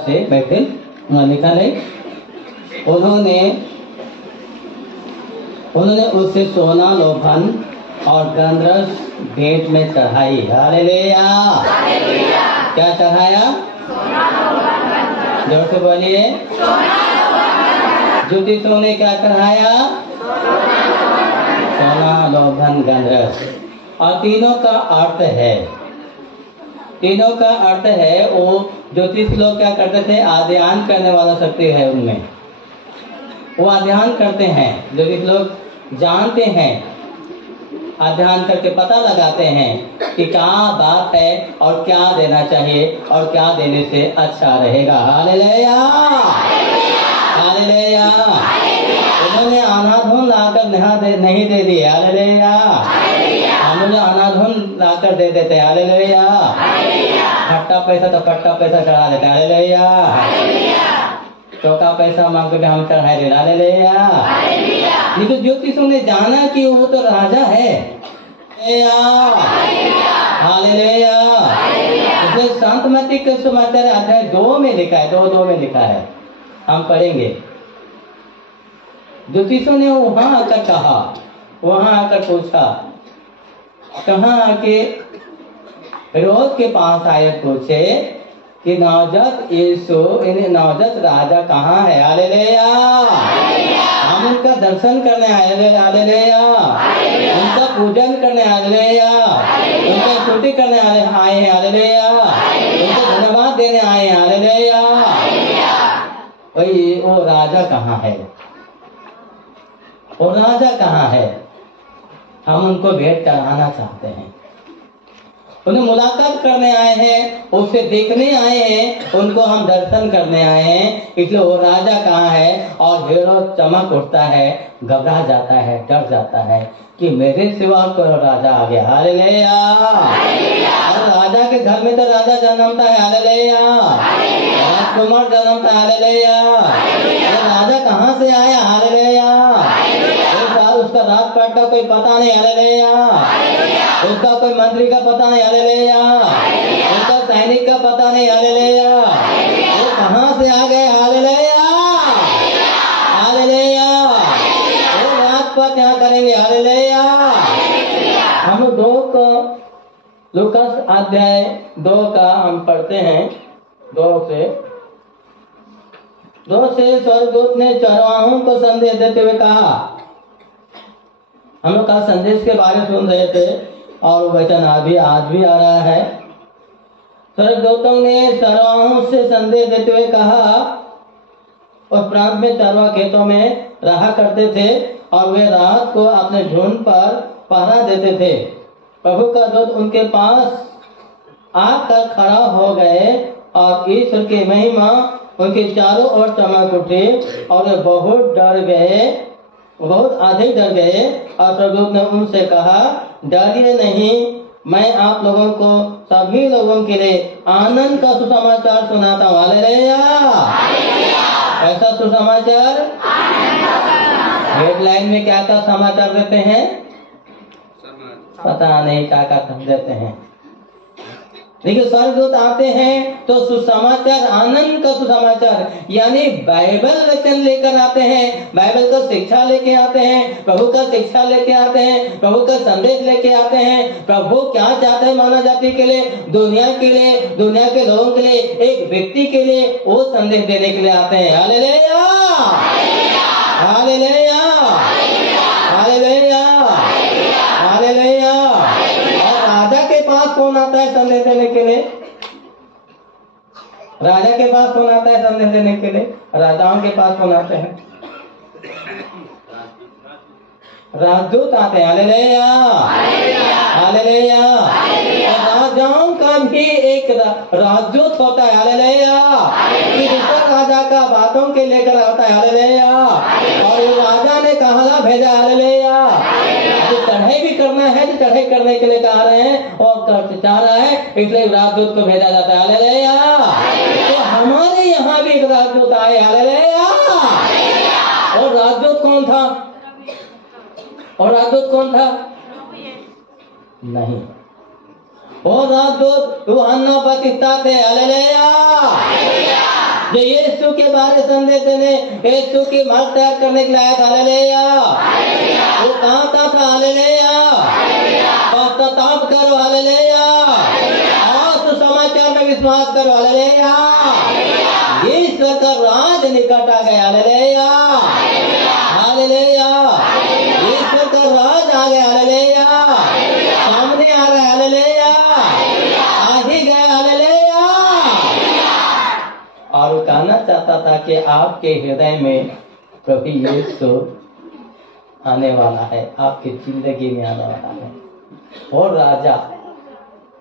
से बैठे निकाले। उन्होंने उससे सोना, लोभन और गंधरस भेंट में चढ़ाई। हालेलुया। क्या चढ़ाया? जोर से बोलिए। ज्योतिषों ने क्या चढ़ाया? सोना, लोभन, गंधरस। और तीनों का अर्थ है वो ज्योतिष लोग क्या करते थे? अध्ययन करने वाला शक्ति है उनमें, वो अध्ययन करते हैं। ज्योतिष लोग जानते हैं, अध्ययन करके पता लगाते हैं कि क्या बात है और क्या देना चाहिए और क्या देने से अच्छा रहेगा। Hallelujah, hallelujah. उन्होंने अनाधुन लाकर नहीं दे दी। हालेलुया। हम लोग अनाधुन लाकर दे देते। हालेलुया। खट्टा पैसा तो खट्टा पैसा चढ़ा देते। हालेलुया। चौका पैसा मांग के हम चढ़ा दे। हालेलुया। लेकिन ज्योतिषों ने जाना कि वो तो राजा है। हालेलुया। इसलिए संत मत्ती के समाचार अध्याय 2 में लिखा है, 2 में लिखा है, हम पढ़ेंगे। ज्योतिषों ने वहां आकर कहा, वहां आकर पूछा, कहाँ आके हेरोद के पास आए, पूछे कि नवजात यीशु, नवजात राजा कहाँ है? हालेलुया। हम उनका दर्शन करने आए। हालेलुया। उनका पूजन करने आए। हालेलुया। उनका स्तुति करने आए हैं। हालेलुया। उनको धन्यवाद देने आए हैं। हालेलुया। वही वो राजा कहाँ है? वो राजा कहाँ है? हम उनको भेंट चढ़ाना चाहते हैं। उन्हें मुलाकात करने आए हैं, उसे देखने आए हैं, उनको हम दर्शन करने आए हैं। इसलिए वो राजा कहाँ है? और हेरोद चमक उठता है, घबरा जाता है, डर जाता है कि मेरे सिवा कोई राजा आ गया। हालेलुया। और राजा के घर में तो राजा जन्मता है। हालेलुया। राजकुमार जन्मता है। हालेलुया। राजा कहाँ से आया? हालेलुया। उसका राजपाट का कोई पता नहीं। हालेलुया। उसका कोई मंत्री का पता नहीं। हालेलुया। उसका सैनिक का पता नहीं। हालेलुया। वो कहाँ से आ गए? Hallelujah, hallelujah. वो राजपाट यहाँ करेंगे। हालेलुया। हम लूकास अध्याय 2 का हम पढ़ते हैं। 2 से स्वर्गदूत ने चरवाहों को संदेश देते हुए कहा। हम लोग कल संदेश के बारे में सुन रहे थे और वचन आज भी आ रहा है। स्वर्गदूतों ने चरवाहों से संदेश देते हुए कहा। उस प्रांत में चरवा खेतों में रहा करते थे और वे रात को अपने झुंड पर पहरा देते थे। प्रभु का दूत उनके पास आकर खड़ा हो गए और ईश्वर की महिमा उनके चारों ओर चमक उठी और वे बहुत डर गए, बहुत अधिक डर गए। और स्वर्गदूत ने उनसे कहा, डरिए नहीं, मैं आप लोगों को, सभी लोगों के लिए आनंद का सुसमाचार सुनाता हूँ। हालेलुया। ऐसा सुसमाचार हेडलाइन में क्या का समाचार देते हैं? पता नहीं क्या देते हैं, लेकिन स्वर्गदूत आते हैं तो सुसमाचार, आनंद का सुसमाचार, यानी बाइबल वचन लेकर आते हैं, बाइबल का शिक्षा लेके आते हैं, प्रभु का शिक्षा लेके आते हैं, प्रभु का संदेश लेके आते हैं। प्रभु क्या चाहते हैं मानव जाति के लिए, दुनिया के लिए, दुनिया के लोगों के लिए, एक व्यक्ति के लिए वो संदेश देने के लिए आते हैं। Hallelujah, hallelujah, hallelujah, hallelujah. और राजा के पास कौन आता है संदेश देने के लिए? राजा के पास कौन आता है संदेश देने के लिए? राजाओं के पास कौन आते हैं? राजदूत आते हैं। Hallelujah, hallelujah. राजाओं का भी एक राजदूत होता है। हालेलुया। दूसरा राजा का बातों के लेकर आता है। हालेलुया। और वो राजा ने कहा भेजा। हालेलुया। जो चढ़ाई भी करना है, जो चढ़ाई करने के लिए कह रहे हैं और चाह रहा है, इसलिए राजदूत को भेजा जाता है। हालेलुया। तो हमारे यहाँ भी एक राजदूत आए। हालेलुया। और राजदूत कौन था? और राजदूत कौन था? नहीं, वो राजदूत यूहन्ना बपतिस्ता थे। हालेलुया, जो यीशु के बारे संदेश देने, यीशु की मार्ग तैयार करने के लिए आया था। हालेलुया। वो कहाँ था? हालेलुया। पश्चाताप करो। हालेलुया। और सुसमाचार में विश्वास करो। हालेलुया। ईश्वर का राज निकट आ गया। हालेलुया। हालेलुया। ईश्वर का राज आ गया। हालेलुया। सामने आ रहा है। हालेलुया। आ ही गया। हालेलुया। और वो कहना चाहता था कि आपके हृदय में प्रभु यीशु आने वाला है, आपकी जिंदगी में आने वाला है, और राजा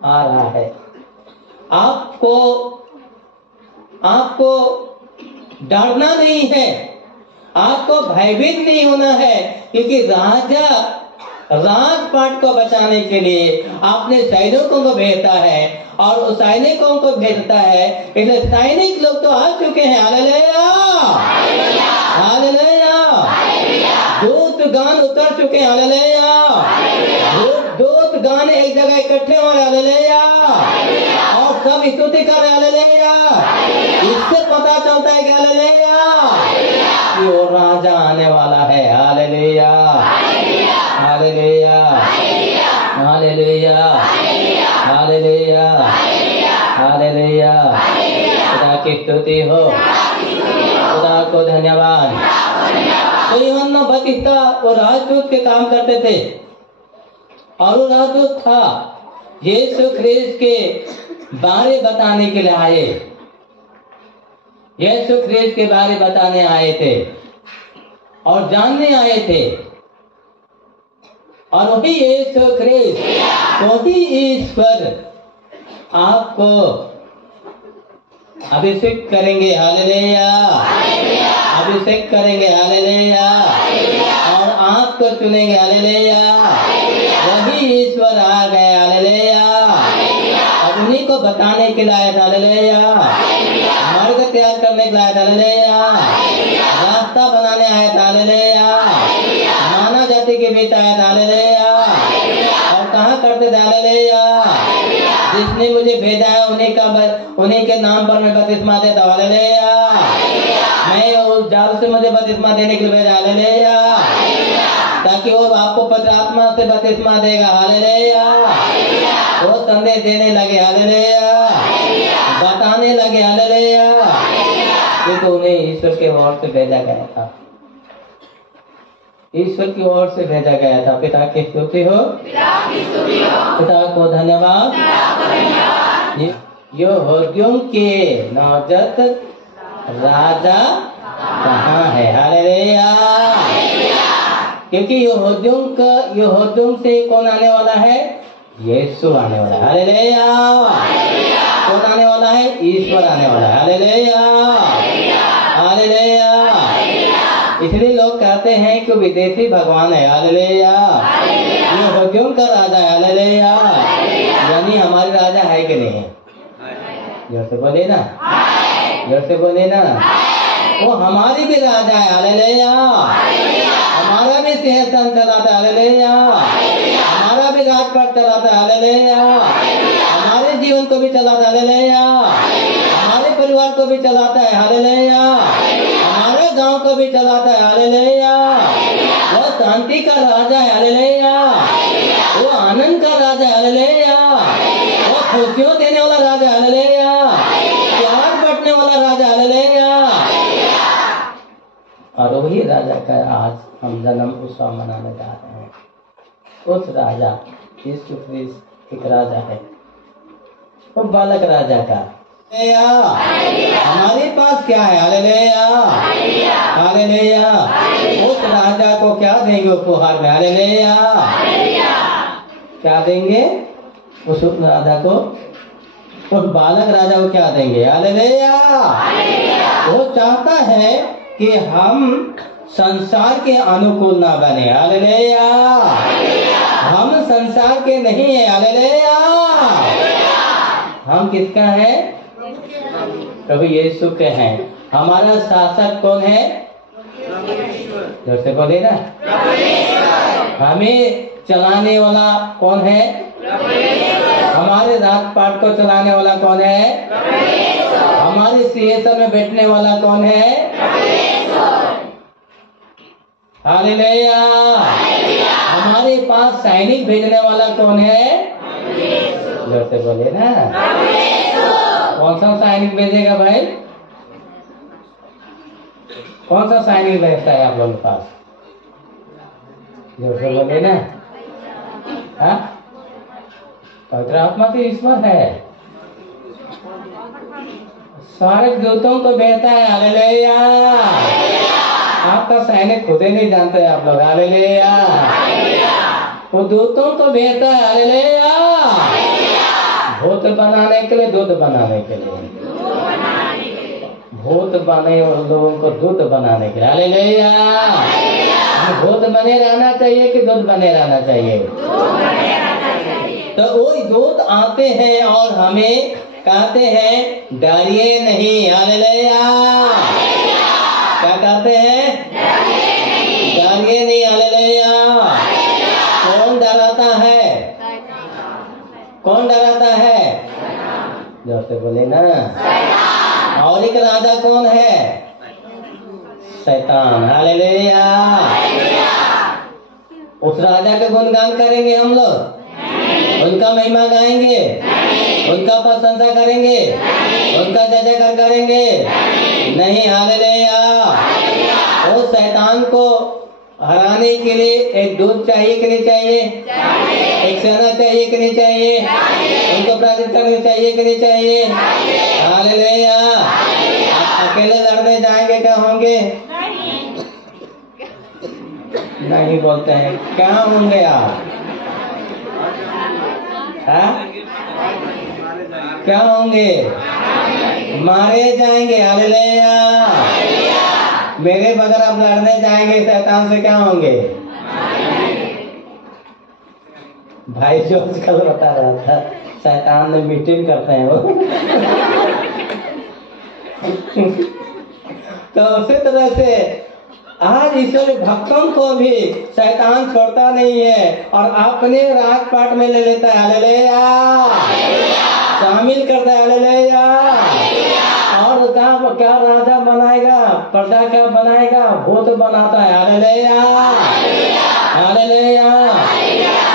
आ रहा है। आपको डरना नहीं है, आपको भयभीत नहीं होना है, क्योंकि राजा राजपाट को बचाने के लिए अपने सैनिकों को भेजता है, और उस सैनिकों को भेजता है। इसलिए सैनिक लोग तो आ चुके हैं। हालेलुया। हालेलुया। दूत गान उतर चुके हैं। हालेलुया। दूत गान एक जगह इकट्ठे हो रहे। हालेलुया। और सब स्तुति कर रहे। हालेलुया। इससे पता चलता है कि हालेलुया कि वो राजा आने वाला है। Hallelujah. Hallelujah. Hallelujah. Hallelujah. Hallelujah. खुदा की स्तुति हो। खुदा को धन्यवाद। तो यूहन्ना बपतिस्मा वो राजदूत के काम करते थे, और वो राजदूत था यीशु ख्रीस्त के बारे बताने के लिए आए। यीशु ख्रीस्त के बारे बताने आए थे और जानने आए थे। और वही यीशु ख्रीस्त, वही ईश्वर आपको अभिषेक करेंगे। हालेलुया। अभिषेक करेंगे। हालेलुया। और आपको चुनेंगे। हालेलुया। वही ईश्वर आ गए। हालेलुया। अब उन्हीं को बताने के लिए। हालेलुया। मार्ग तैयार करने के लिए। हालेलुया। रास्ता बनाने आया था। हालेलुया। मानव जाति के बीच आया था। हालेलुया। और कहाँ करते थे? हालेलुया। जिसने मुझे भेजा है उन्हीं के नाम पर मैं बपतिस्मा देता हूं। हालेलुया। मैं उस जाल से मुझे बपतिस्मा देने के लिए भेजा। हालेलुया। ताकि वो आपको पवित्र आत्मा से बपतिस्मा देगा। हालेलुया। वो संदेश देने लगे। हालेलुया। बताने लगे। हालेलुया। क्योंकि उन्हें ईश्वर के ओर से भेजा गया था। ईश्वर की ओर से भेजा गया था। पिता की स्तुति हो। पिता को धन्यवाद। यहूदियों के नौजत राजा कहाँ है? हालेलुया। क्योंकि यहूदियों से कौन आने वाला है? यीशु आने वाला है। हालेलुया। कौन आने वाला है? ईश्वर आने वाला है। हालेलुया। हालेलुया। इसलिए लोग कहते हैं कि विदेशी भगवान है। हालेलुया। यहूदियों का राजा है। हालेलुया। यानी हमारे राजा है कि नहीं? जोर से बोले ना। जोर से बोले ना। वो हमारी भी राजा है। हालेलुया। हमारा भी सिंहासन चलाता है। हालेलुया। हमारा भी राजपाट चलाता है। हालेलुया। हमारे जीवन को भी चलाता है। हालेलुया। हमारे परिवार को भी चलाता है। हालेलुया। हमारे गांव को भी चलाता है। हालेलुया। वो शांति का राजा है। हालेलुया। वो आनंद का राजा है। हालेलुया। वो खुशियों देने वाला राजा है। हालेलुया। प्यार बांटने वाला राजा। हालेलुया। और वही राजा का आज हम जन्म उत्सव मनाने जा रहे हैं। उस राजा यीशु ख्रीस्त एक राजा है, वो बालक राजा का। हमारे पास क्या है? हालेलुया। हालेलुया। उस राजा को क्या देंगे उपहार में? हालेलुया। क्या देंगे उस राजा को? उस बालक राजा को क्या देंगे? हालेलुया। वो चाहता है कि हम संसार के अनुकूल ना बने। हालेलुया। हम संसार के नहीं है। हालेलुया। हम किसका है? प्रभु यीशु के हैं। हमारा शासक कौन है? जैसे बोले ना। हमें चलाने वाला कौन है? हमारे राजपाट को चलाने वाला कौन है? हमारे सिंहासन में बैठने वाला कौन है? हालेलुया। हमारे पास सैनिक भेजने वाला कौन है? जैसे बोले ना, कौन सा सैनिक भेजेगा भाई? कौन सा सैनिक भेजता है आप लोगों के पास? जैसे बोले ना, हाँ, पवित्र आत्मा तो ईश्वर है, सारे दूतों को भेजता है। हालेलुया। आपका सैनिक खुद ही नहीं जानते आप लोग। हालेलुया। वो दूतों को भेजता है। हालेलुया। भूत बनाने के लिए, दूत बनाने के लिए, भूत बने और लोगों को दूत बनाने के लिए। हालेलुया। भूत बने रहना चाहिए कि दूत बने रहना चाहिए? तो वही दूत आते हैं और हमें कहते हैं डरिए नहीं। हालेलुया। क्या कहते हैं? डरिए नहीं। हालेलुया। कौन डराता है? कौन डराता है? जैसे बोले ना, और एक राजा कौन है? शैतान। हालेलुया। उस राजा का गुणगान करेंगे हम लोग, उनका महिमा गाएंगे, उनका प्रशंसा करेंगे, उनका जयजयकार करेंगे? नहीं। हालेलुया। वो शैतान को हराने के लिए एक दूत चाहिए कि नहीं चाहिए? एक सेना चाहिए कि नहीं चाहिए? उनको पराजित करने चाहिए कि नहीं चाहिए? हालेलुया। अकेले लड़ने जाएंगे क्या होंगे? नहीं बोलते हैं। क्या होंगे आप? क्या होंगे? मारे जाएंगे। हालेलुया। मेरे बगैर आप लड़ने जाएंगे शैतान से, क्या होंगे? भाई जो कल बता रहा था, शैतान में मीटिंग करते हैं वो। तो उसी तरह से आज ईश्वर भक्तों को भी शैतान छोड़ता नहीं है और अपने राजपाट में ले लेता है। हालेलुया। शामिल करता है। हालेलुया। और क्या राजा बनाएगा, प्रजा क्या बनाएगा? भूत बनाता है। हालेलुया। हालेलुया।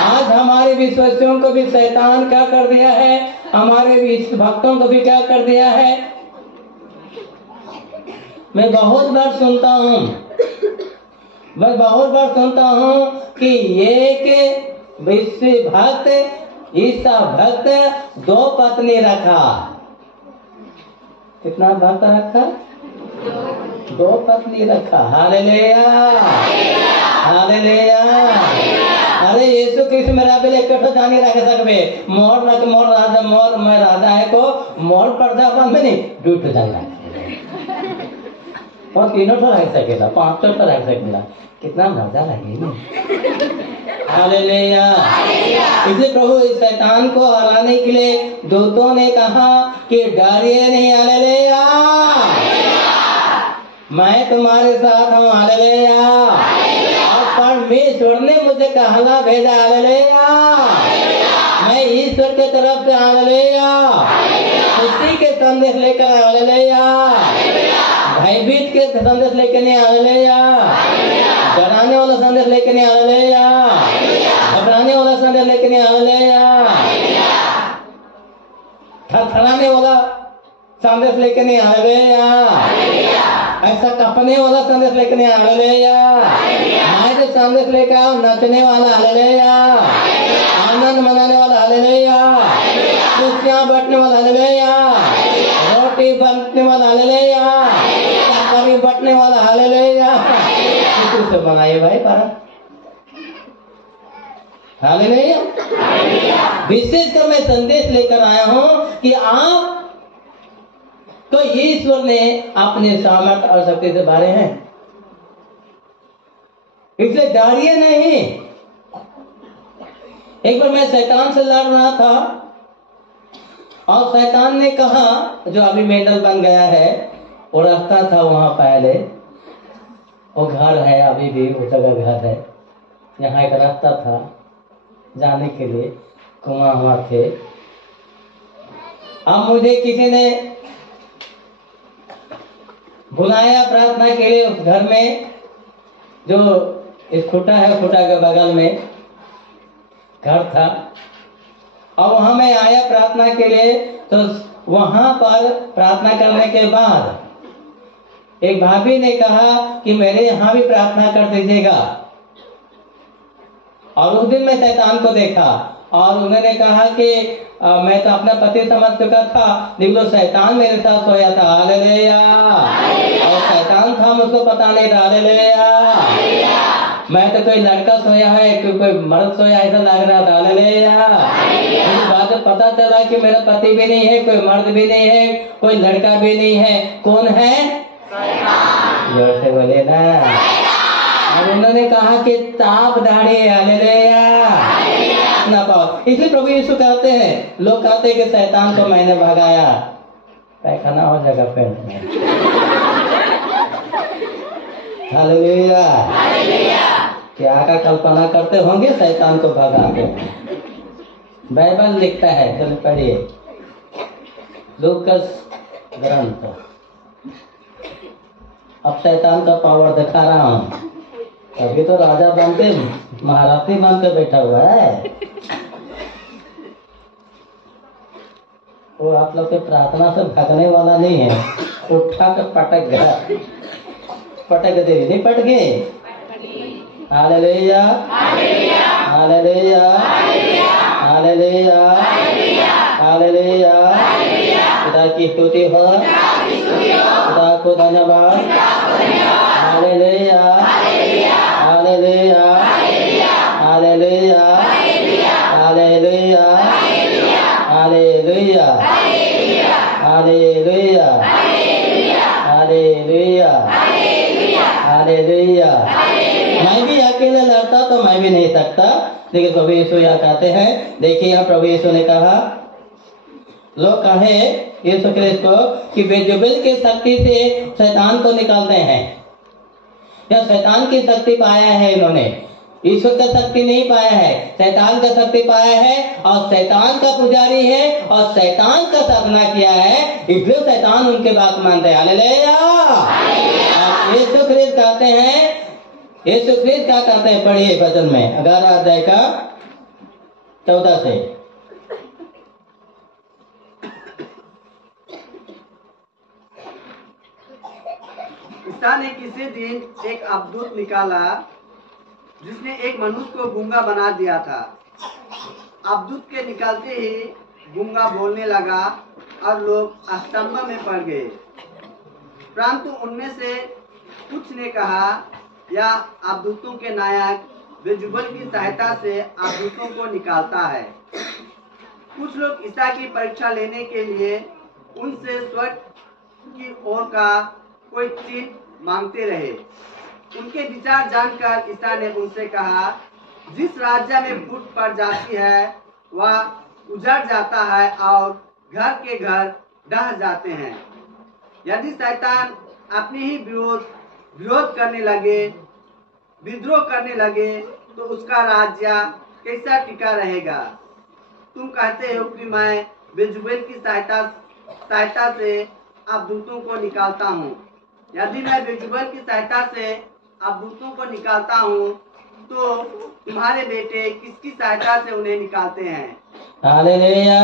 आज हमारे विश्वासियों को भी शैतान क्या कर दिया है? हमारे भक्तों को भी क्या कर दिया है? मैं बहुत बार सुनता हूँ कि एक विश्व भक्त, ईसा भक्त 2 पत्नी रखा। कितना भक्त रखा? 2 पत्नी रखा। हालेलुया। हालेलुया। अरे यीशु कृष्ण मेरा बेले कठो जानी रख सकबे, मोर रख, मोर राजा, मोर मैं राजा है को मोर पर्दा बन में नहीं डूट जाना और 3 तो रख सकेला, 5 तो रख सकेला। कितना मजा लगेगा। हालेलुया। इसलिए प्रभु इस शैतान को हराने के लिए दूतों ने कहा कि डरिए नहीं। हालेलुया। मैं तुम्हारे साथ हूँ। हालेलुया। और परमेश्वर ने मुझे कहला भेजा। हालेलुया। मैं ईश्वर के तरफ से, हालेलुया, खुशी के संदेश लेकर। हालेलुया। भयभीत के संदेश लेके नहीं। हालेलुया। डराने वाला संदेश लेके नहीं। हालेलुया। घबराने वाला संदेश लेके नहीं। हालेलुया। थरथराने वाला संदेश लेके नहीं। हालेलुया। ऐसा कपने वाला संदेश लेके नहीं। हालेलुया। मैं जो संदेश लेकर आओ, नचने वाला। हालेलुया। आनंद मनाने वाला। हालेलुया। खुशियां बांटने वाला। हालेलुया। रोटी बांटने वाला। हालेलुया। तरकारी बांटने वाला। हालेलुया। किसी से बनाइए भाई पर। हालेलुया। विशेषकर मैं संदेश लेकर आया हूं कि आप तो ईश्वर ने अपने सामर्थ और शक्ति से भरे हैं, इसलिए डरिए नहीं। एक बार मैं शैतान से लड़ रहा था और शैतान ने कहा, जो अभी मेडल बन गया है, वो रास्ता था वहां पहले, वो घर है अभी भी, उस जगह घर है, यहाँ एक रास्ता था जाने के लिए, कुआं हुआ थे, अब मुझे किसी ने बुलाया प्रार्थना के लिए उस घर में, जो इस खुटा है, खुटा के बगल में घर था। और वहां मैं आया प्रार्थना के लिए। तो वहां पर प्रार्थना करने के बाद एक भाभी ने कहा कि मेरे यहाँ भी प्रार्थना कर दीजिएगा। और उस दिन मैं शैतान को देखा और उन्होंने कहा कि मैं तो अपना पति समझ चुका था, लेकिन वो शैतान मेरे साथ सोया था। हालेलुया। और शैतान था, मुझको पता नहीं था। हालेलुया। मैं तो कोई लड़का सोया है, कोई मर्द सोया ऐसा लग रहा था। हालेलुया। इस बात से पता चला कि मेरा पति भी नहीं है, कोई मर्द भी नहीं है, कोई लड़का भी नहीं है। कौन है? जोर से बोले ना। और उन्होंने कहा कि ताप दाढ़ी। हालेलुया। ना पाओ। इसलिए प्रभु यीशु कहते हैं, लोग कहते हैं कि शैतान को मैंने भगाया, पैखाना हो जाएगा पेट में। हालेलुया। क्या का कल्पना करते होंगे शैतान को भगा के। बाइबल लिखता है, चलो पढ़िए, लूकस ग्रंथ। अब शैतान का पावर दिखा रहा हूं। अभी तो राजा बन के महारानी बन के बैठा हुआ है। वो आप लोग के प्रार्थना से भागने वाला नहीं है, उठा के पटक गया, पटक दे, नहीं पट गए। हालेलुया। हालेलुया। हालेलुया। हालेलुया। पिता की स्तुति हो, पिता को धन्यवाद। Hallelujah. Hallelujah. Hallelujah. Hallelujah. Hallelujah. Hallelujah. Hallelujah. Hallelujah. मैं भी अकेले लड़ता तो मैं भी नहीं सकता, लेकिन प्रभु यीशु यहाँ कहते हैं, देखिए यहाँ प्रभु यीशु ने कहा, लोग कहे यीशु क्रिस्त को कि बेजुबान की शक्ति से शैतान को निकालते हैं, या शैतान की शक्ति पाया है इन्होंने, ईश्वर का शक्ति नहीं पाया है, शैतान का शक्ति पाया है और शैतान का पुजारी है और शैतान का साधना किया है, इसलिए शैतान उनके बात मानते हैं। हालेलुया। यीशु ख्रिस्त कहते हैं, यीशु ख्रिस्त क्या कहते हैं, पढ़िए वचन में 11 अध्याय का 14 से। ईसा ने किसी दिन एक अवधूत निकाला जिसने एक मनुष्य को गूंगा बना दिया था। अवधूत के निकलते ही गूंगा बोलने लगा और लोग आश्चर्य में पड़ गए। परंतु उनमें से कुछ ने कहा, या अवधूतों के नायक बेजुबान की सहायता से अवधूतों को निकालता है। कुछ लोग ईसा की परीक्षा लेने के लिए उनसे स्वर्ग की ओर का कोई चिन्ह मांगते रहे। उनके विचार जानकर ईसा ने उनसे कहा, जिस राज्य में फूट पड़ जाती है वह उजड़ जाता है और घर के घर ढह जाते हैं। यदि शैतान अपने ही विरोध करने लगे, विद्रोह करने लगे, तो उसका राज्य कैसा टिका रहेगा? तुम कहते हो कि मैं बेजुबान की सहायता से अवधूतों को निकालता हूँ। यदि मैं बेजुबान की सहायता से अवधूतों को निकालता हूँ, तो तुम्हारे बेटे किसकी सहायता से उन्हें निकालते हैं? हालेलुया।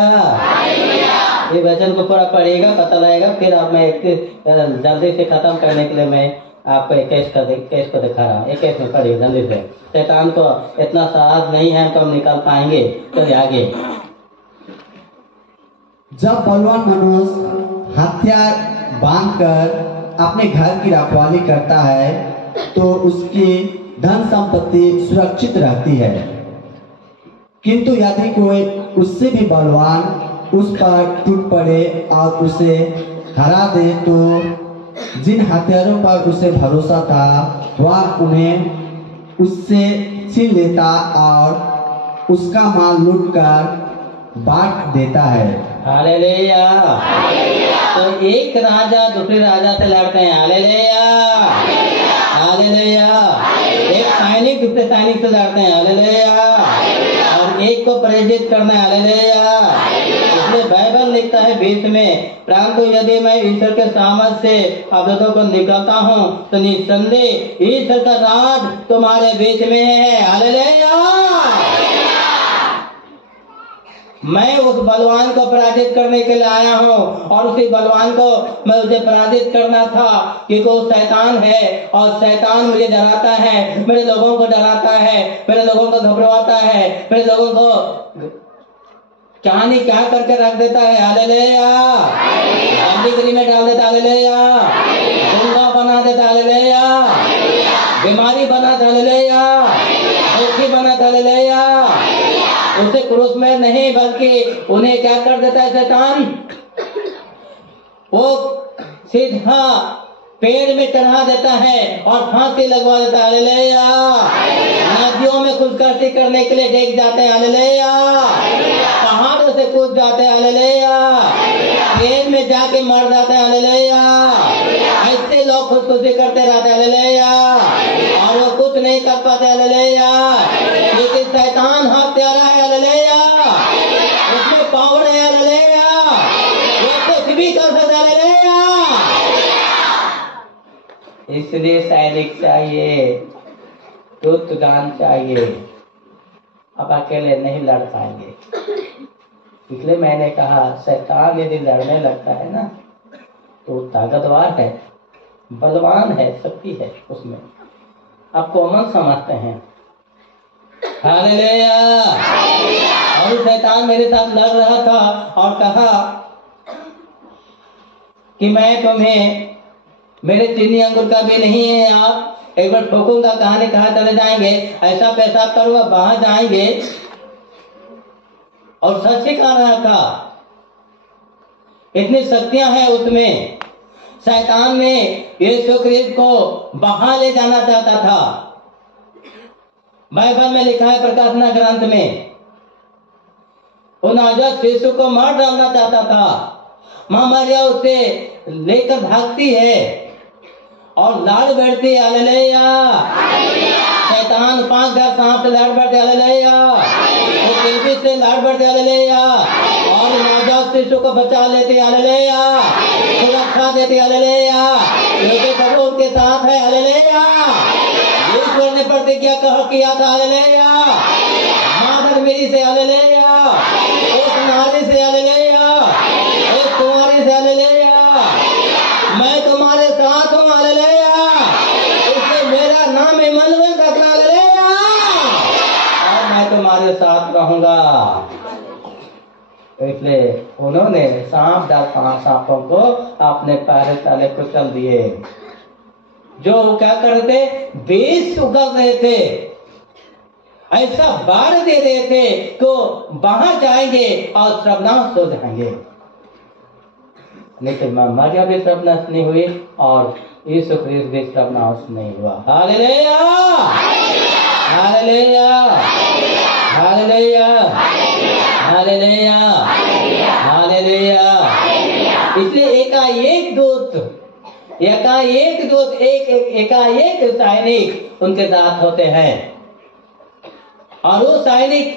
ये वचन को पूरा पढ़िएगा, पता लगेगा। फिर अब मैं जल्दी से खत्म करने के लिए मैं आपको केस को दिखा रहा हूँ। एक केस में पढ़िए जल्दी से। शैतान को इतना साहस नहीं है तो हम निकाल पाएंगे। चलिए आगे। जब बलवान मनुष्य हथियार बांधकर अपने घर की रखवाली करता है तो उसकी धन संपत्ति सुरक्षित रहती है, किंतु यदि कोई उससे भी बलवान उस पर टूट पड़े और उसे हरा दे तो जिन हथियारों पर उसे भरोसा था वह उन्हें उससे छीन लेता और उसका माल लूटकर बांट देता है। हालेलुया। तो एक राजा दूसरे राजा से लड़ते हैं। हालेलुया। हालेलुया। एक सैनिक दूसरे सैनिक से लड़ते हैं। हालेलुया। और एक को पराजित करना है। हालेलुया। इसलिए बाइबल लिखता है 20 में, परंतु यदि मैं ईश्वर के सामर्थ से अवधों को निकलता हूँ तो निस्संदेह ईश्वर का राज तुम्हारे बीच में है। हालेलुया। मैं उस बलवान को पराजित करने के लिए आया हूँ और उसी बलवान को मैं मुझे पराजित करना था, क्योंकि वो शैतान है और शैतान मुझे डराता है, मेरे लोगों को डराता है, मेरे लोगों को घबराता है, मेरे लोगों को कहानी क्या करके रख देता है। हालेलुया। गली में डाल देता। हालेलुया। गुंगा बना देता। हालेलुया। बीमारी बना देता। हालेलुया। दुखी बना देता। हालेलुया। उसे क्रूस में नहीं बल्कि उन्हें क्या कर देता है शैतान, वो सीधा पेड़ में चढ़ा देता है और फांसी लगवा देता है। हालेलुया। नदियों में खुदकुशी करने के लिए डेग जाते हैं। हालेलुया। पहाड़ों से कूद जाते हैं। हालेलुया। पेड़ में जाके मर जाते हैं। हालेलुया। ऐसे लोग खुदकुशी करते रहते हैं। हालेलुया। और वो कुछ नहीं कर पाते। हालेलुया। क्योंकि शैतान हत्यारा है। हालेलुया। उसमें पावर है। हालेलुया। वो कुछ भी कर सकता है। हालेलुया। इसलिए सैनिक चाहिए, दूतगान चाहिए। अब अकेले नहीं लड़ पाएंगे। इसलिए मैंने कहा शैतान यदि लड़ने लगता है ना तो ताकतवर है, बलवान है, शक्ति है उसमें। आप कॉमन समझते हैं। हालेलुया। और शैतान मेरे साथ लड़ रहा था और कहा कि मैं तुम्हें, मेरे चीनी अंगूर का भी नहीं है, आप एक बार ठोकूंगा, कहानी कहा चले जाएंगे, ऐसा पैसा करूंगा वहां जाएंगे। और सच ही कह रहा था, इतनी शक्तियां हैं उसमें। शैतान ने यीशु क्रिस्त को बाहर ले जाना चाहता था। बाइबल में लिखा है प्रकाशना ग्रंथ में, वो नाजायज यीशु को मार डालना चाहता था। मां मरिया उसे लेकर भागती है और लाड़ बैठती है। हालेलुया। शैतान 5000 सांप से लाड़ बैठते। हालेलुया। वो किल्बी से लाड़ बैठते। हालेलुया। और नाजायज यीशु को बचा लेते। हालेलुया। सुरक्षा देते। हालेलुया। क्योंकि प्रभु उनके साथ है। हालेलुया। ईश्वर ने प्रतिज्ञा किया था। हालेलुया। मादर मेरी से। हालेलुया। उस नारी से। हालेलुया। उस कुंवारी से। हालेलुया। मैं तुम्हारे साथ हूँ। हालेलुया। इसलिए मेरा नाम इम्मानुएल रखना। हालेलुया। और मैं तुम्हारे साथ रहूंगा। इसलिए उन्होंने सांपों को अपने पैर तले कुचल दिए। जो क्या करते, बीज उगल रहे थे, ऐसा बाढ़ दे रहे थे तो बाहर जाएंगे और सर्वनाश हो जाएंगे। लेकिन मरियम भी सर्वनाश नहीं हुई और यीशु ख्रिस्त भी सर्वनाश नहीं हुआ। Hallelujah. Hallelujah. Hallelujah. Hallelujah. Hallelujah. इसलिए एकाएक दूत एकाएक सैनिक उनके साथ होते हैं। और वो सैनिक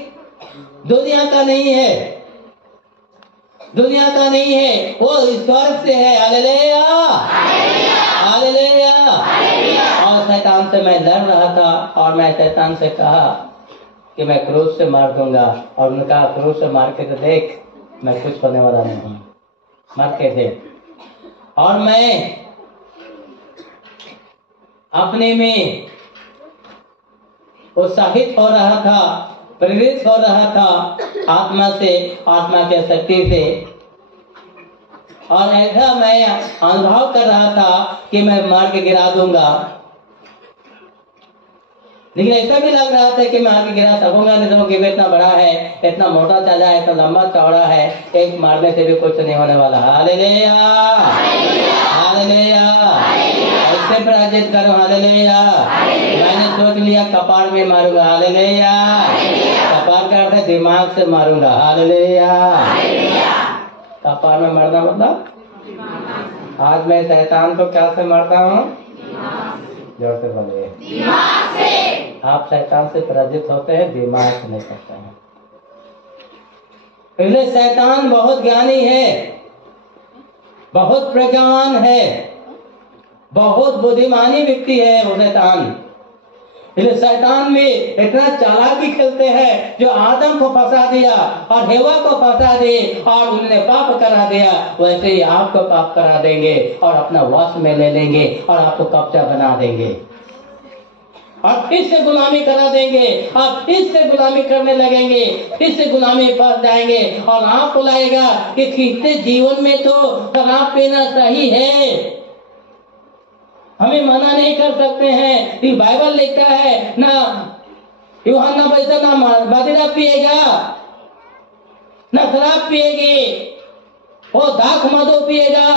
दुनिया का नहीं है, दुनिया का नहीं है, वो स्वर्ग से है। हालेलुया। हालेलुया। और शैतान से मैं लड़ रहा था और मैं शैतान से कहा कि मैं क्रूस से मार दूंगा। और उन्होंने कहा क्रूस से मार के तो देख, मैं कुछ होने वाला नहीं हूं, मर के देख। और मैं अपने में उत्साहित हो रहा था, प्रेरित हो रहा था आत्मा से, आत्मा के शक्ति से। और ऐसा मैं अनुभव कर रहा था कि मैं मार के गिरा दूंगा। लेकिन ऐसा भी लग रहा था कि मैं मार के गिरा सकूंगा नहीं, तो क्योंकि इतना बड़ा है, इतना मोटा चला है, इतना लंबा चौड़ा है, एक मारने से भी कुछ नहीं होने वाला। हालेलुया। हालेलुया। ऐसे पराजित करो। हालेलुया। मैंने सोच लिया कपार में मारूंगा। हालेलुया। कपार का अर्थ है दिमाग से मारूंगा। हालेलुया। कपार में मरना मतलब आज मैं शैतान को क्या से मारता हूँ? जोर से बोलिए। दिमाग से। आप शैतान से पराजित होते हैं, दिमाग से नहीं करते हैं। इसलिए शैतान बहुत ज्ञानी है, बहुत प्रज्ञावान है, बहुत बुद्धिमानी व्यक्ति है वो शैतान। इसलिए शैतान में इतना चालाकी खेलते हैं, जो आदम को फंसा दिया और हेवा को फंसा दे और उन्होंने पाप करा दिया, वैसे ही आपको पाप करा देंगे और अपना वश में ले लेंगे और आपको कब्जा बना देंगे और फिर से गुलामी करा देंगे। आप फिर से गुलामी करने लगेंगे, फिर से गुलामी फंस जाएंगे और आपको लगेगा कि कितने जीवन में तो शराब पीना सही है, हमें मना नहीं कर सकते हैं। कि बाइबल लिखता है ना यूहन्ना पैसा ना मदिरा पिएगा, ना शराब पिएगी, वो दाख मधु पिएगा।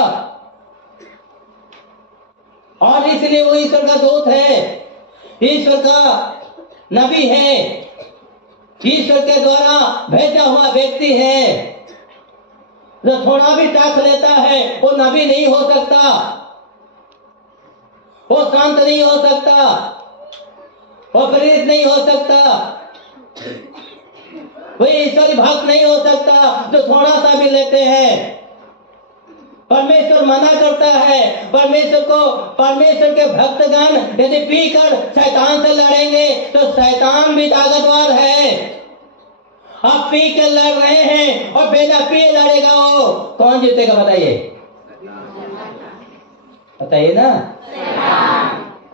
और इसलिए वो ईश्वर का दूत है, ईश्वर का नबी है, ईश्वर के द्वारा भेजा हुआ व्यक्ति है। जो थोड़ा भी टाक लेता है वो नबी नहीं हो सकता, वो शांत नहीं हो सकता, वो प्रेरित नहीं हो सकता, वो ईश्वरी भक्त नहीं हो सकता जो थोड़ा सा भी लेते हैं। परमेश्वर मना करता है, परमेश्वर के भक्तगण यदि पीकर शैतान से लड़ेंगे तो शैतान भी ताकतवर है। आप पी के लड़ रहे हैं और बिना पिए लड़ेगा वो, कौन जीतेगा बताइए? बताइए ना।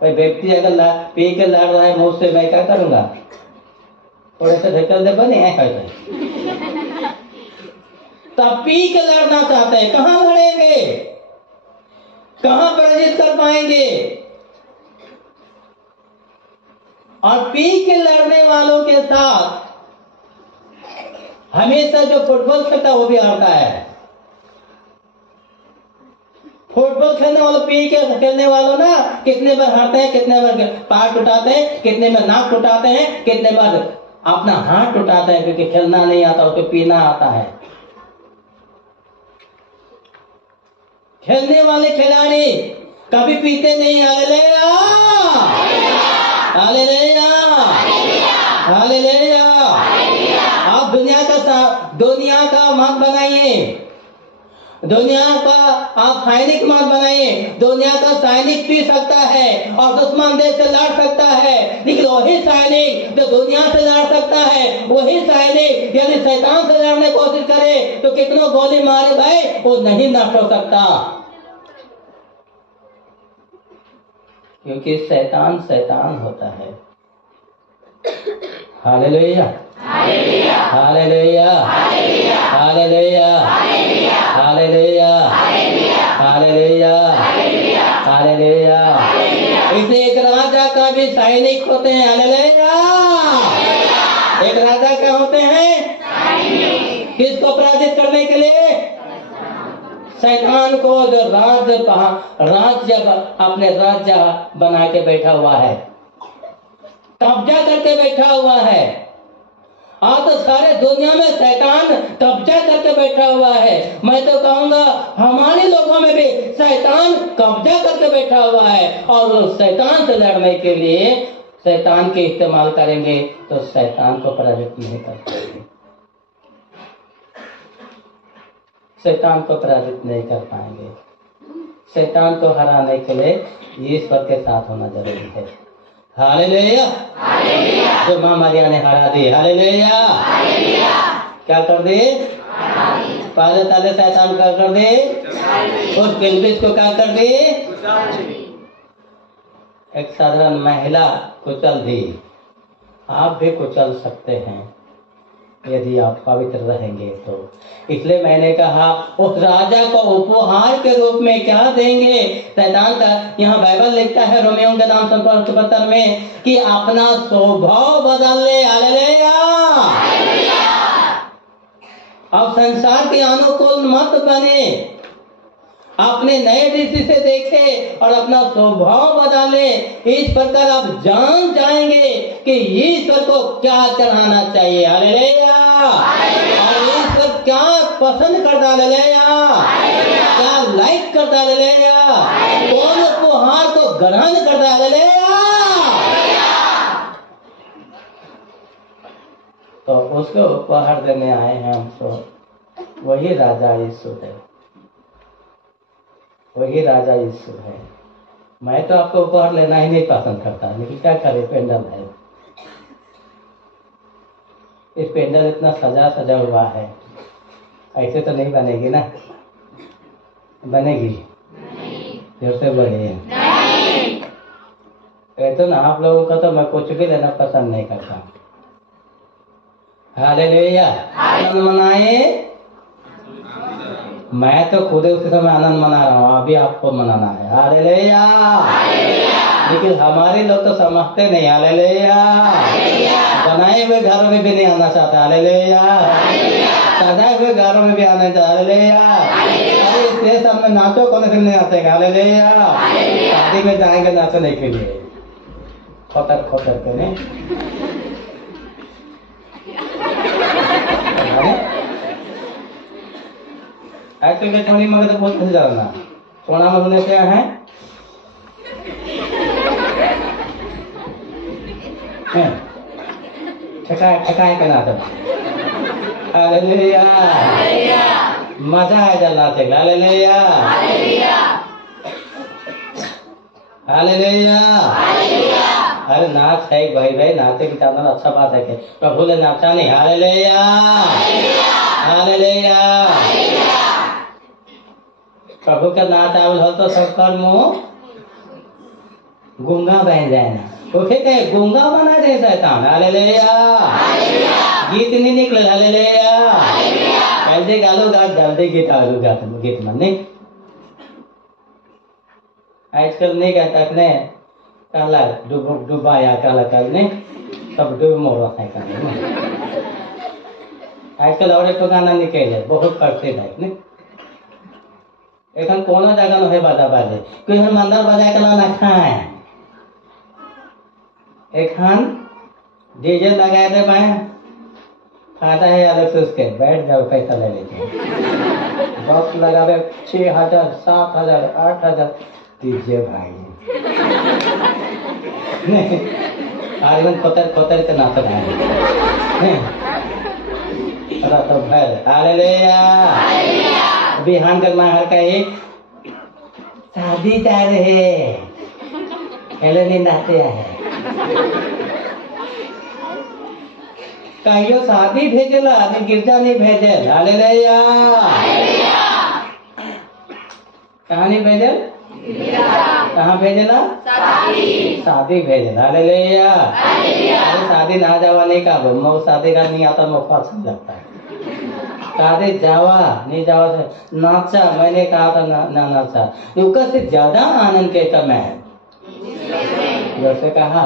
कोई व्यक्ति अगर पी के लड़ रहा है मुझसे, मैं क्या करूंगा? थोड़े से ढकल दे बने तब पी के लड़ना चाहते हैं, कहां लड़ेंगे, कहां पराजित कर पाएंगे? और पी के लड़ने वालों के साथ हमेशा जो फुटबॉल खेलता है वो भी हारता है। फुटबॉल खेलने वालों, पी के खेलने वालों ना कितने बार हारते हैं, कितने बार पैर टुटाते हैं, कितने बार नाक टुटाते हैं, कितने बार अपना हाथ टुटाते हैं, क्योंकि खेलना नहीं आता, उसको पीना आता है। खेलने वाले खिलाड़ी कभी पीते नहीं। Hallelujah, hallelujah, hallelujah. आप दुनिया का मत बनाइए, दुनिया का आप सैनिक मत बनाइए। दुनिया का सैनिक पी सकता है और दुश्मन देश से लड़ सकता है, लेकिन वही सैनिक जो दुनिया से लड़ सकता है, वही सैनिक यदि शैतान से लड़ने की कोशिश करे तो कितनों गोली मारे भाई वो नहीं नष्ट हो सकता, क्योंकि शैतान शैतान होता है। Hallelujah, hallelujah, hallelujah, hallelujah, hallelujah, hallelujah. इसे एक राजा का भी सैनिक होते हैं। हालेलुया, एक राजा क्या होते हैं? किसको पराजित करने के लिए? शैतान को, जो राज्य अपने राज्य बना के बैठा हुआ है, कब्जा करके बैठा हुआ है। आज तो सारे दुनिया में शैतान कब्जा करके बैठा हुआ है। मैं तो कहूंगा हमारे लोगों में भी शैतान कब्जा करके बैठा हुआ है, और वो शैतान से लड़ने के लिए शैतान के इस्तेमाल करेंगे तो शैतान को पराजित नहीं कर पाएंगे, शैतान को पराजित नहीं कर पाएंगे। शैतान को हराने के लिए ईश्वर के साथ होना जरूरी है। हालेलुया, जो माँ मरिया ने हरा दी। हालेलुया, क्या कर दे? पहले ताले शैतान क्या कर दे? और पेल्विस को क्या कर दे? एक साधारण महिला कुचल दी। आप भी कुचल सकते हैं यदि आप पवित्र रहेंगे तो। इसलिए मैंने कहा उस राजा को उपहार के रूप में क्या देंगे? शैतान का यहाँ बाइबल लिखता है रोमियों के नाम 7:72 में कि अपना स्वभाव बदल ले। हालेलुया, अब संसार के अनुकूल मत बने, अपने नए दृष्टि से देखे और अपना स्वभाव बदले। इस प्रकार आप जान जाएंगे कि ईश्वर को क्या चढ़ाना चाहिए। हालेलुया, और ईश्वर क्या पसंद करता है। हालेलुया, क्या लाइक करता है। हालेलुया, कौन उपहार को ग्रहण करता है। हालेलुया, तो उसको उपहार देने आए हैं हम तो। वही राजा यीशु है, वही राजा यीशु है। मैं तो आपको उपहार लेना ही नहीं पसंद करता, लेकिन क्या करे, पेंडल है। इस पेंडल इतना सजा हुआ है, ऐसे तो नहीं बनेगी ना? बनेगी? फिर से बोलिए। तो ना आप लोगों का तो मैं कुछ भी लेना पसंद नहीं करता। हालेलुया, आनंद मनाए। मैं तो खुद उसी समय आनंद मना रहा हूँ, अभी आपको मनाना है। हालेलुया। लेकिन हमारे लोग तो समझते नहीं। हालेलुया। बनाए हुए घरों में भी नहीं आना चाहते। हालेलुया। सजाए हुए घरों में भी आना चाहते। हालेलुया। अरे इसलिए सब में नाचो कौन से नहीं आते। हालेलुया। शादी में जाएंगे नाचने के लिए, खोतर खोतर के नहीं। एक्चुअली में थोड़ी मगर तो बहुत जाना सोना मगने से है। ठकाए का नाटक। हालेलुया। मजा है जब नाचे। हालेलुया। हालेलुया। अरे नाच है भाई, नाचे की चाहना अच्छा बात है। प्रभु ने नाचा नहीं। हालेलुया। हालेलुया। प्रभु का नाच आवल हो तो सबकर मुंह गूंगा बन जाए ना। तो फिर कहे गूंगा बना दे शैतान। हालेलुया। गीत नहीं निकले। हालेलुया। कैसे गालो गा जल्दी गीत मन नहीं। आजकल नहीं कहता अपने काला डुबाया काला कल नहीं, सब डूब मोर है आजकल और एक गाना निकले बहुत प्रसिद्ध है नहीं। एखन कोनो जगह न है बाजा बाजे, कोई हम मंदिर बजाए कला ना खाए। एखन डीजे लगाए दे पाए, फायदा है अलग से उसके, बैठ जाओ पैसा ले लेके। बॉक्स लगावे 6,000 7,000 8,000 दीजिए भाई। नहीं आदमी खोतर के नाच रहा है। तो भर हालेलुया। बिहान कर हर का एक शादी जा रहे हेले नींद आते है। कहियो शादी भेजला गिरजा नहीं भेजल। हालेलुया। कहाँ नहीं भेजल? कहाँ भेजना? शादी भेजना। हालेलुया। अरे शादी ना जावा नहीं का मो शादी का नहीं आता मौका अच्छा लगता है। शादी जावा नहीं जावा से नाचा, मैंने कहा था ना नाचा यूका से ज्यादा आनंद के समय है। जोर से कहा,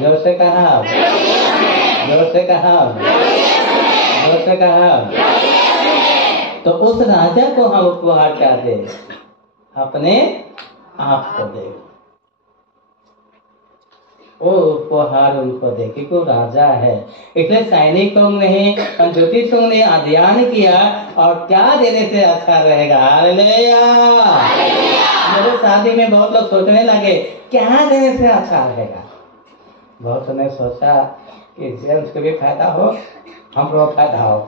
जोर से कहा, जोर से कहा, जोर से कहा। तो उस राजा को हम उपहार क्या दे? अपने आप को दे। वो उपहार उनको दे क्योंकि वो राजा है। इसलिए सैनिकों ने ज्योतिषों ने अध्ययन किया और क्या देने से अच्छा रहेगा। हालेलुया। मेरे शादी में बहुत लोग सोचने लगे क्या देने से अच्छा रहेगा। बहुत ने सोचा कि जेम्स को भी फायदा हो, हमको फायदा हो।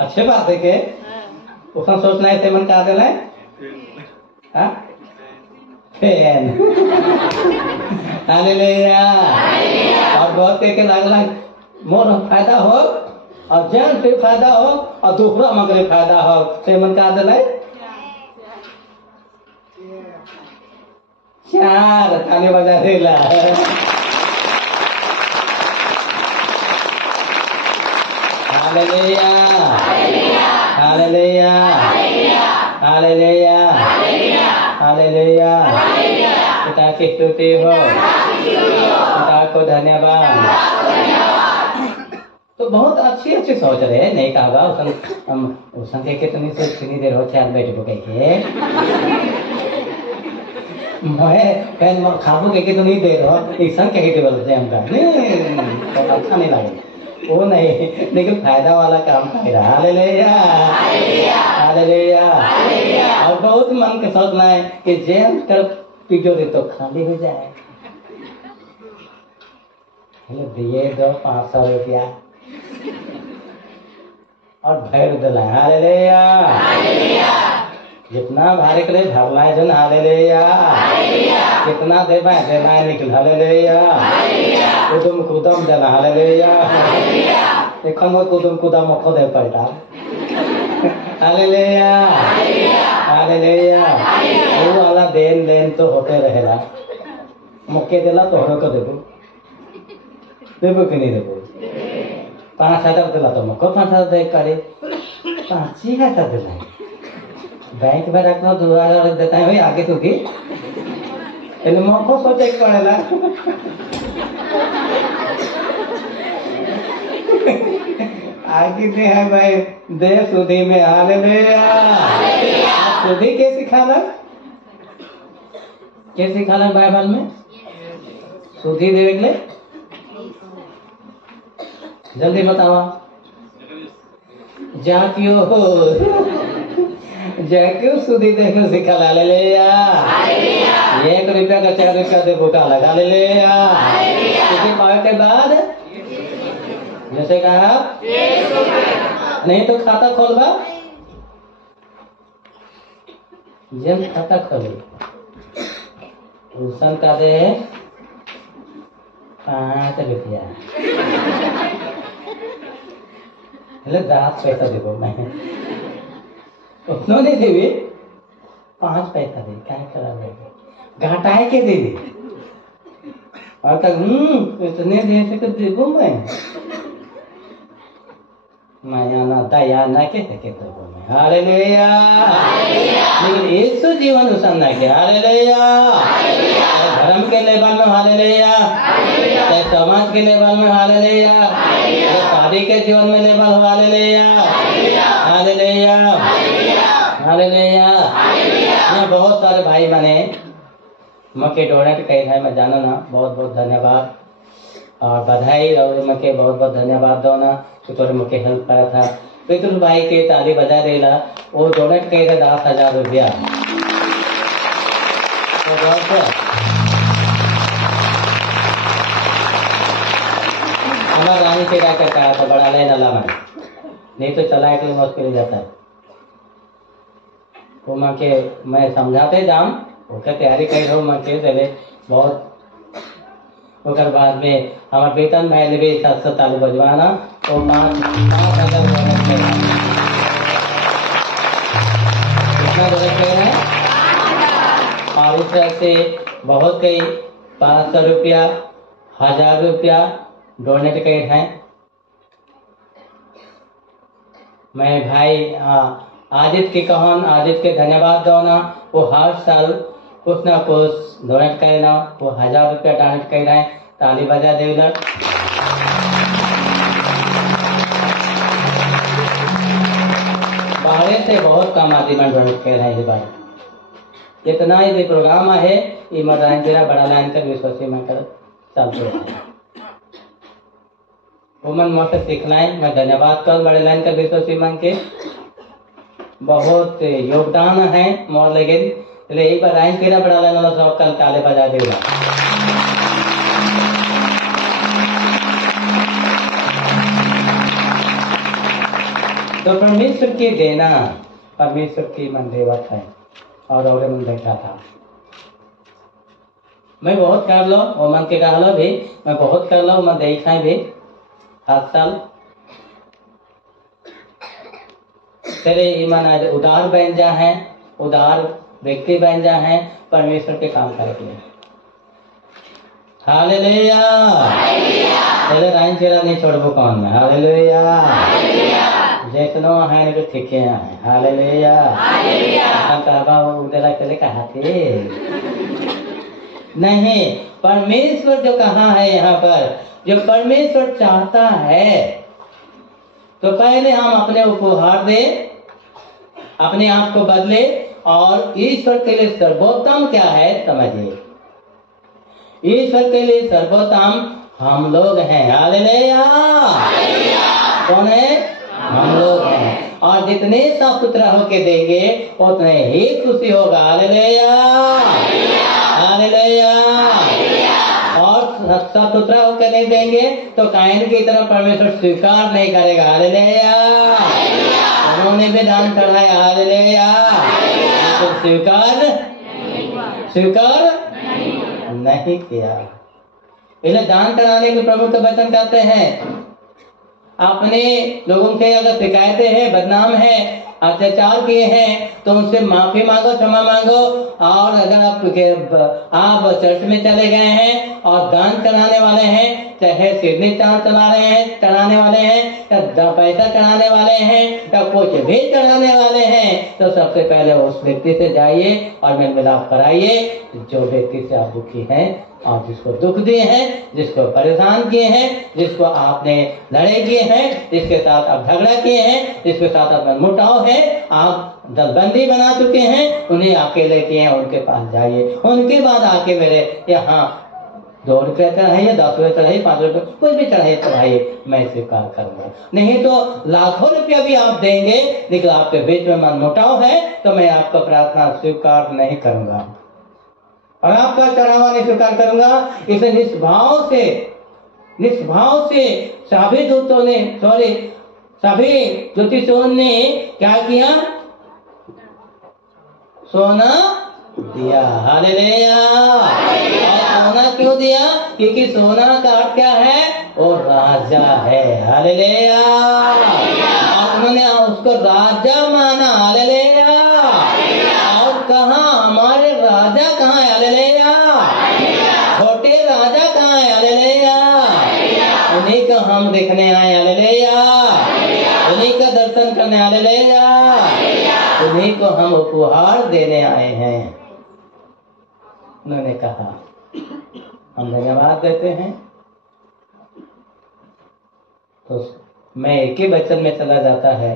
अच्छी बात है कि उसका सोचना है से मन कहा देना है फैन। हालेलुया। और बहुत के लगला मोर फायदा हो और जेम्स से फायदा हो और दूसरा मगर फायदा हो से मन कहा देना है चार ताली बजा देला। हालेलुया। हालेलुया। हालेलुया। हालेलुया। पिता की स्तुति हो, पिता को धन्यवाद। तो बहुत अच्छी अच्छी सोच रहे हैं। नहीं कहा उसन के कितनी से कितनी देर हो चार बैठ को कहिए मैं खाबू के कितनी देर हो ऐसा कही टेबल से हमका नहीं तो अच्छा नहीं लगे वो नहीं, लेकिन फायदा वाला काम कर रहा। हालेलुया। हालेलुया। और बहुत मन के सोचना है कि जेम्स कर तिजोरी तो खाली हो जाए। दिए दो 500 रुपया और भैर दिलाए। हालेलुया। जितना भारी करे भरलाए जन। हालेलुया। कितना देवाए निकल। हालेलुया। कुदुम कुदम देना। हालेलुया। देखो मैं कुदुम कुदम को दे पलटा। हालेलुया। हालेलुया। वो वाला देन लेन तो होते रहेगा। मौके दिला तो हमें को देबो कि नहीं देबो? 5,000 दिला तो मौको 5,000 दे करे। 5,000 दिला बैंक में रखना 2,000 देता है भाई आगे तो की इन मौको सोचे पड़ेगा। आगे दे है भाई दे सुधी में। हालेलुया। सुधी कैसे खाना? कैसे खाना बाइबल में? सुधी देख ले जल्दी बताओ। जाक्यों सुधी देखने सिखा। हालेलुया। 1 रुपया का 4 रुपया दे बूटा लगा। हालेलुया। सुधी पावे के बाद जैसे कहा नहीं तो खाता खोलवा। जब खाता खोले उसन का दे 5 रुपया। 10 पैसा देखो मैं उतना नहीं देवी 5 पैसा दे क्या करा घटाए के दे दे और तक इतने दे से देवो मैं ना दया ना के देवो मैं। हालेलुया। लेकिन यीशु जीवन उसन ना के। हालेलुया। धर्म के लेवल में। हालेलुया। समाज के लेवल में। हालेलुया। शादी के जीवन में लेवल हो। हालेलुया। हालेलुया। हालेलुया। यहाँ बहुत सारे भाई मैंने मके डोनेट कही है मैं जानो ना। बहुत बहुत धन्यवाद और बधाई और मके बहुत बहुत धन्यवाद दो ना तो तोरे मके हेल्प करा था। पितृ भाई के ताली बजा देला वो डोनेट कही था 10,000 रुपया। हमारा रानी से क्या करता है तो बड़ा लेना लाना नहीं तो चला के लिए मुश्किल जाता है। वो माँ के मैं समझाते जाऊँ ओके तैयारी कर रहा माँ के चले बहुत ओकर बाद में हमारे वेतन भाई भी 700 ताली बजवाना तो 5,000 कितना डोनेट कर रहे हैं और इस तरह से बहुत कई 500 रुपया 1,000 रुपया डोनेट कर हैं। मैं भाई आदित्य के कहन आदित्य के धन्यवाद दो ना वो हर साल कुछ ना कुछ डोनेट करना वो 1,000 रुपया डोनेट कर रहे हैं। ताली बजा दे उधर। बाहर से बहुत कम आदमी डोनेट कर रहे हैं। इस बार इतना ही प्रोग्राम है ये मराइन तेरा बड़ा लाइन कर विश्वासी में कर चलते हैं। वुमन मत सीखना है। मैं धन्यवाद कर बड़े लाइन कर विश्वासी मन के बहुत योगदान है मोर लेकिन इसलिए एक बार लाइन तेरा बड़ा लाइन वाला सब कल ताले बजा देगा। तो परमेश्वर की देना परमेश्वर की मन देवत है और मन देखा था। मैं बहुत कर लो और मन के कहा लो भी मैं बहुत कर लो मैं देखा भी हर साल तेरे ईमान आज उदार बन जा है उदार व्यक्ति बन जा है परमेश्वर के काम करके। हालेलुया। तेरे राइन चेरा नहीं छोड़बो कौन में। हालेलुया। जितनो है तो ठीक है। हालेलुया। कहबा उधर चले कहा थे नहीं परमेश्वर जो कहा है यहाँ पर जो परमेश्वर चाहता है तो पहले हम अपने उपहार दे अपने आप को बदले और ईश्वर के लिए सर्वोत्तम क्या है समझिए। ईश्वर के लिए सर्वोत्तम हम लोग हैं। हालेलुया। कौन है? हम लोग हैं और जितने साफ सुथरा होके देंगे उतने ही खुशी होगा। हालेलुया। हालेलुया। और साफ सुथरा होकर नहीं देंगे तो कायन की तरफ परमेश्वर स्वीकार नहीं करेगा। हालेलुया। उन्होंने भी दान चढ़ाया। हालेलुया। तो स्वीकार नहीं किया। इसलिए दान चढ़ाने के प्रभु का वचन कहते हैं, अपने लोगों के अगर शिकायतें हैं, बदनाम है, अत्याचार किए हैं तो उनसे माफी मांगो, क्षमा मांगो। और अगर आप चर्च में चले गए हैं और दान चढ़ाने वाले हैं, चाहे सिडनी चढ़ाने वाले हैं या पैसा चढ़ाने वाले हैं या कुछ भी चढ़ाने वाले हैं, तो सबसे पहले उस व्यक्ति से जाइए और मेल मिलाप कराइए जो व्यक्ति से आप दुखी हैं और जिसको दुख दिए हैं, जिसको परेशान किए हैं, जिसको आपने लड़ाई किए हैं, जिसके साथ आप झगड़ा किए हैं, जिसके साथ आप मनमुटाव है, आप दलबंदी बना चुके हैं, उन्हें अकेले किए हैं, उनके पास जाइए। उनके बाद आके मेरे यहाँ 2 रुपये चढ़ाइए, 10 रुपये चढ़ाइए, 5 रुपये, कुछ भी चढ़ाइए, मैं स्वीकार करूंगा। नहीं तो लाखों रुपया भी आप देंगे, लेकिन आपके बीच में मनमुटाव है तो मैं आपका प्रार्थना स्वीकार नहीं करूंगा और आपका चढ़ावा नहीं स्वीकार करूंगा। इसे निष्भाव से सभी ज्योतिषों ने क्या किया? सोना दिया। हालेलुया। और सोना क्यों दिया? क्योंकि सोना का अर्थ क्या है? वो राजा है। हालेलुया। और उन्होंने उसको राजा माना। हालेलुया। और कहा हमारे राजा कहाँ है? हालेलुया। छोटे राजा कहाँ है? हालेलुया। उन्हीं को हम देखने आए। हालेलुया। उन्हीं का दर्शन करने। हालेलुया। उन्हीं को हम उपहार देने आए हैं। उन्होंने कहा हम धन्यवाद देते हैं। तो मैं एक ही वचन में चला जाता है,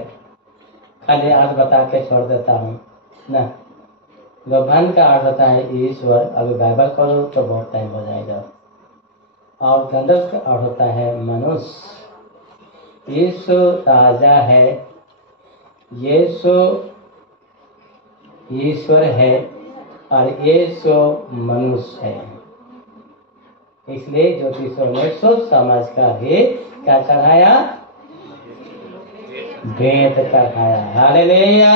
खाली अर्थ बता के छोड़ देता हूँ ना। लोभन का अर्थ होता है ईश्वर। अभी बाइबल करो तो बहुत टाइम हो जाएगा। और गंधर्व का अर्थ होता है मनुष्य। यीशु राजा है, यीशु ईश्वर है और यीशु मनुष्य है। इसलिए ज्योतिषों ने सोच समझ कर ही क्या चढ़ाया? भेंट चढ़ाया। हालेलुया।